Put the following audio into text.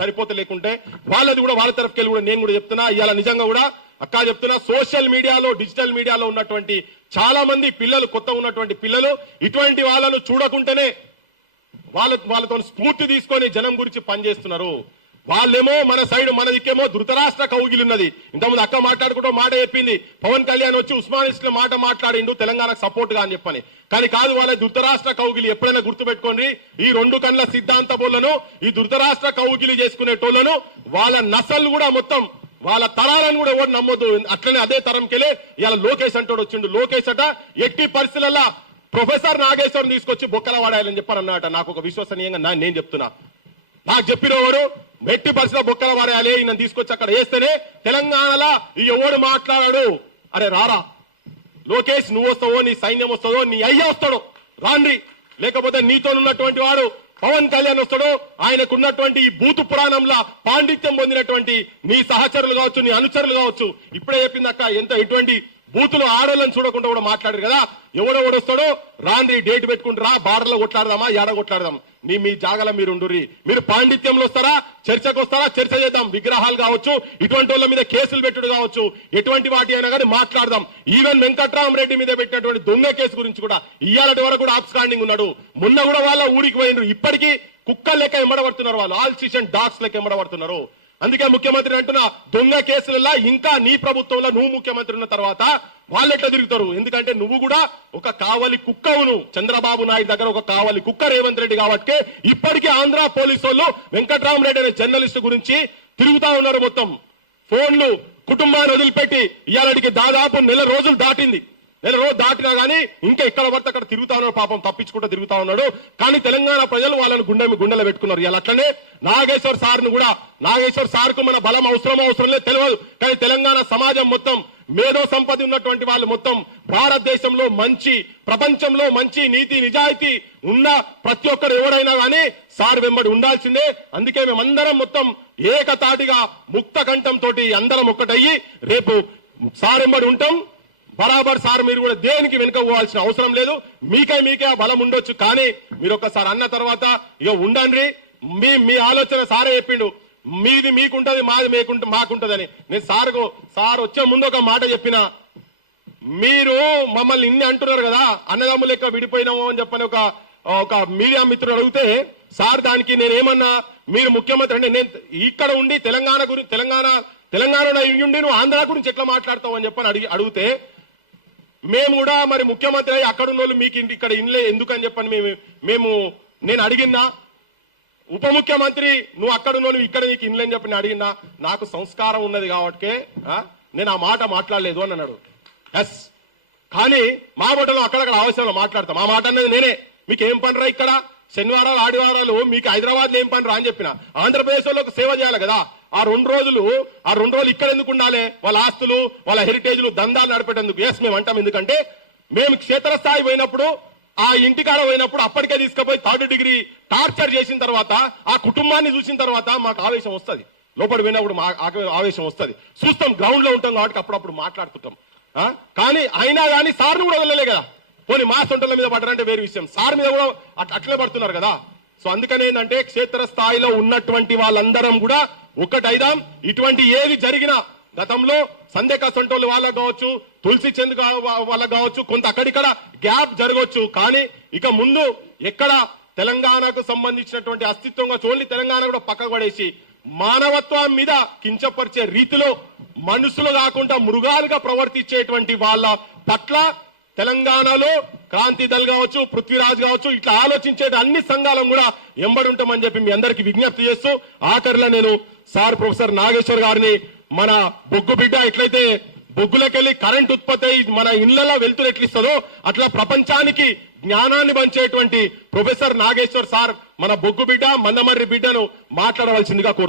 సరిపోతే లేకుంటే వాళ్ళది కూడా వాళ్ళ తరఫుకెళ్ళి కూడా నేను కూడా చెప్తున్నా. ఇవాళ నిజంగా కూడా అక్క చెప్తున్నా, సోషల్ మీడియాలో డిజిటల్ మీడియాలో ఉన్నటువంటి చాలా మంది పిల్లలు, కొత్త ఉన్నటువంటి పిల్లలు ఇటువంటి వాళ్ళను చూడకుంటేనే వాళ్ళతో స్ఫూర్తి తీసుకొని జనం గురించి పనిచేస్తున్నారు. వాళ్ళేమో మన సైడ్, మన దిక్కేమో ధృతరాష్ట్ర కౌగిలి ఉన్నది. ఇంతకుముందు అక్క మాట్లాడుకుంటూ మాట చెప్పింది, పవన్ కళ్యాణ్ వచ్చి ఉస్మానిస్టుల మాట మాట్లాడిండు తెలంగాణకు సపోర్ట్ గా అని చెప్పని. కానీ కాదు, వాళ్ళ ధృతరాష్ట్ర కౌగిలి ఎప్పుడైనా గుర్తుపెట్టుకోండి. ఈ రెండు కళ్ళ సిద్ధాంత బోళ్లను, ఈ ధృతరాష్ట్ర కౌగిలి చేసుకునేటోళ్లను వాళ్ళ నసలు కూడా మొత్తం వాళ్ళ తరాలను కూడా ఎవరు నమ్మొద్దు. అట్లనే అదే తరంకెళ్ళే ఇవాళ లోకేష్ అంటోడు వచ్చిండు. లోకేష్ అట ఎట్టి పరిస్థితులలో ప్రొఫెసర్ నాగేశ్వరం తీసుకొచ్చి బొక్కల వాడాలని చెప్పారన్నట. నాకు ఒక విశ్వసనీయంగా నేను చెప్తున్నా, నాకు చెప్పిన ఎవరు ఎట్టి పరిస్థితుల్లో బొక్కల వాడేయాలి, ఈయన తీసుకొచ్చి అక్కడ వేస్తేనే తెలంగాణలో ఈ ఎవడు మాట్లాడాడు. అరే రారా లోకేష్, నువ్వు వస్తావో, నీ సైన్యం వస్తుందో, నీ అయ్య వస్తాడో రాండ్రి, లేకపోతే నీతో ఉన్నటువంటి వాడు పవన్ కళ్యాణ్ వస్తాడో, ఆయనకున్నటువంటి ఈ బూతు పురాణంలో పాండిత్యం పొందినటువంటి నీ సహచరులు కావచ్చు, నీ అనుచరులు కావచ్చు. ఇప్పుడే చెప్పిందక్క, ఎటువంటి బూతులు ఆడోళ్ళని చూడకుండా కూడా మాట్లాడారు కదా. ఎవడొస్తాడో రాండ్రి, డేట్ పెట్టుకుంటారా, బార్డర్లో కొట్లాడదామా, ఏడ కొట్లాడదాం, మీ జాగలో మీరు ఉండుర్రి. మీరు పాండిత్యంలో వస్తారా, చర్చకు వస్తారా, చర్చ చేద్దాం. విగ్రహాలు కావచ్చు, ఇటువంటి వాళ్ళ మీద కేసులు పెట్టుడు కావచ్చు, ఎటువంటి వాటి అయినా కానీ మాట్లాడదాం. ఈవెన్ వెంకట్రామరెడ్డి మీద పెట్టినటువంటి దొంగ కేసు గురించి కూడా ఇయ్యాలటి వరకు కూడా ఆబ్స్కాండింగ్ ఉన్నాడు. మొన్న కూడా వాళ్ళ ఊరికి పోయినరు. ఇప్పటికీ కుక్కల లెక్క ఎంబడబడుతున్నారు వాళ్ళు, ఆల్ సీషన్ డాగ్స్ లెక్క ఎంబడబడుతున్నారు. అందుకే ముఖ్యమంత్రి అంటున్నా, దొంగ కేసులలో ఇంకా నీ ప్రభుత్వంలో నువ్వు ముఖ్యమంత్రి ఉన్న తర్వాత వాళ్ళు ఎట్లా తిరుగుతారు? ఎందుకంటే నువ్వు కూడా ఒక కావలి కుక్కవును. చంద్రబాబు నాయుడు దగ్గర ఒక కావలి కుక్క రేవంత్ రెడ్డి కాబట్టి ఇప్పటికీ ఆంధ్ర పోలీసు వాళ్ళు వెంకట్రామరెడ్డి అనే జర్నలిస్ట్ గురించి తిరుగుతా ఉన్నారు. మొత్తం ఫోన్లు కుటుంబాన్ని వదిలిపెట్టి ఇవాళకి దాదాపు నెల రోజులు దాటింది. నెల రోజు దాటినా గానీ ఇంకా ఎక్కడ పడితే అక్కడ తిరుగుతా ఉన్నాడు. పాపం తప్పించుకుంటూ తిరుగుతా ఉన్నాడు. కానీ తెలంగాణ ప్రజలు వాళ్ళని గుండెలో పెట్టుకున్నారు. ఇలా అట్లనే నాగేశ్వర్ సార్ను కూడా, నాగేశ్వర్ సార్ కు మన బలం అవసరం లేదు తెలియదు. కానీ తెలంగాణ సమాజం మొత్తం మేధో సంపద ఉన్నటువంటి వాళ్ళు మొత్తం భారతదేశంలో మంచి, ప్రపంచంలో మంచి నీతి నిజాయితీ ఉన్న ప్రతి ఒక్కరు ఎవరైనా కానీ సార్ వెంబడి ఉండాల్సిందే. అందుకే మేమందరం మొత్తం ఏకతాటిగా ముక్త కంఠంతో అందరం ఒక్కటయ్యి రేపు సార్ వెంబడి ఉంటాం. బరాబర్ సార్, మీరు కూడా దేనికి వెనుక పోవాల్సిన అవసరం లేదు. మీకే ఆ బలం ఉండొచ్చు. కానీ మీరు ఒక్కసారి అన్న తర్వాత ఇక ఉండండి. మీ ఆలోచన సారే చెప్పిండు, మీది మీకుంటది, మాది మాకుంటదని. నేను సార్ వచ్చే ముందు ఒక మాట చెప్పిన, మీరు మమ్మల్ని ఇన్ని అంటున్నారు కదా, అన్నదమ్ములు లెక్క విడిపోయినాము అని చెప్పని ఒక మీడియా మిత్రుడు అడిగితే సార్ దానికి నేనేమన్నా, మీరు ముఖ్యమంత్రి అంటే నేను ఇక్కడ ఉండి తెలంగాణలో ఉండి నువ్వు ఆంధ్ర గురించి ఎట్లా మాట్లాడతావు అని చెప్పని అడిగితే, మేము కూడా మరి ముఖ్యమంత్రి అయ్యి అక్కడ ఉన్న వాళ్ళు మీకు ఇక్కడ ఇన్లే ఎందుకని చెప్పని నేను అడిగినా, ఉప ముఖ్యమంత్రి నువ్వు అక్కడ ఉన్నావు ఇక్కడ నీకు ఇన్లేని చెప్పి నేను అడిగినా, నాకు సంస్కారం ఉన్నది కాబట్టి నేను ఆ మాట మాట్లాడలేదు అని అన్నాడు. ఎస్, కానీ మా బట్టలో అక్కడక్కడ అవసరంలో మాట్లాడతాం. ఆ మాట అనేది నేనే, మీకు ఏం పనిరా ఇక్కడ శనివారాలు ఆదివారాలు మీకు హైదరాబాద్ లో ఏం పనిరా అని చెప్పిన. ఆంధ్రప్రదేశ్ వాళ్ళకి సేవ చేయాలి కదా. ఆ రెండు రోజులు ఇక్కడ ఎందుకు ఉండాలి? వాళ్ళ ఆస్తులు, వాళ్ళ హెరిటేజ్లు, దందాలు నడిపేటందుకు. ఎస్, మేము అంటాం. ఎందుకంటే మేము క్షేత్రస్థాయి పోయినప్పుడు, ఆ ఇంటికాడ పోయినప్పుడు అప్పటికే తీసుకుపోయి 3rd డిగ్రీ టార్చర్ చేసిన తర్వాత, ఆ కుటుంబాన్ని చూసిన తర్వాత మాకు ఆవేశం వస్తుంది. లోపల పోయినప్పుడు ఆవేశం వస్తుంది. చూస్తాం, గ్రౌండ్ లో ఉంటాం కాబట్టి అప్పుడప్పుడు మాట్లాడుతుంటాం. కానీ అయినా కానీ సార్ను కూడా వదలలే కదా. పోనీ మా సొంటల మీద పడ్డారంటే వేరే విషయం, సార్ మీద కూడా అట్లే పడుతున్నారు కదా. సో అందుకని ఏంటంటే క్షేత్రస్థాయిలో ఉన్నటువంటి వాళ్ళందరం కూడా ఒక్కటైదాం. ఇటువంటి ఏది జరిగినా, గతంలో సందేక సొంటోళ్ళు వాళ్ళకు కావచ్చు, తులసి చంద్ వాళ్ళకు కావచ్చు, కొంత అక్కడిక్కడ గ్యాప్ జరగవచ్చు. కానీ ఇక ముందు ఎక్కడ తెలంగాణకు సంబంధించినటువంటి అస్తిత్వంగా ఓన్లీ తెలంగాణ కూడా పక్కకు పడేసి మానవత్వం మీద కించపరిచే రీతిలో మనుషులు కాకుండా మృగాలుగా ప్రవర్తించేటువంటి వాళ్ళ పట్ల తెలంగాణలో క్రాంతి దళ్ కావచ్చు, పృథ్వీరాజ్ కావచ్చు, ఇట్లా ఆలోచించే అన్ని సంఘాలను కూడా ఎంబడి ఉంటామని చెప్పి మీ అందరికీ విజ్ఞప్తి చేస్తూ, ఆఖరిలో నేను సార్ ప్రొఫెసర్ నాగేశ్వర్ గారిని, మన బొగ్గు బిడ్డ ఎట్లయితే బొగ్గులకెళ్ళి కరెంట్ ఉత్పత్తి అయి మన ఇళ్లలో వెళ్తురు ఎట్లిస్తుందో అట్లా ప్రపంచానికి జ్ఞానాన్ని పంచేటువంటి ప్రొఫెసర్ నాగేశ్వర్ సార్ మన బొగ్గు బిడ్డ, మందమర్రి బిడ్డను మాట్లాడవలసిందిగా కోరుతున్నాను.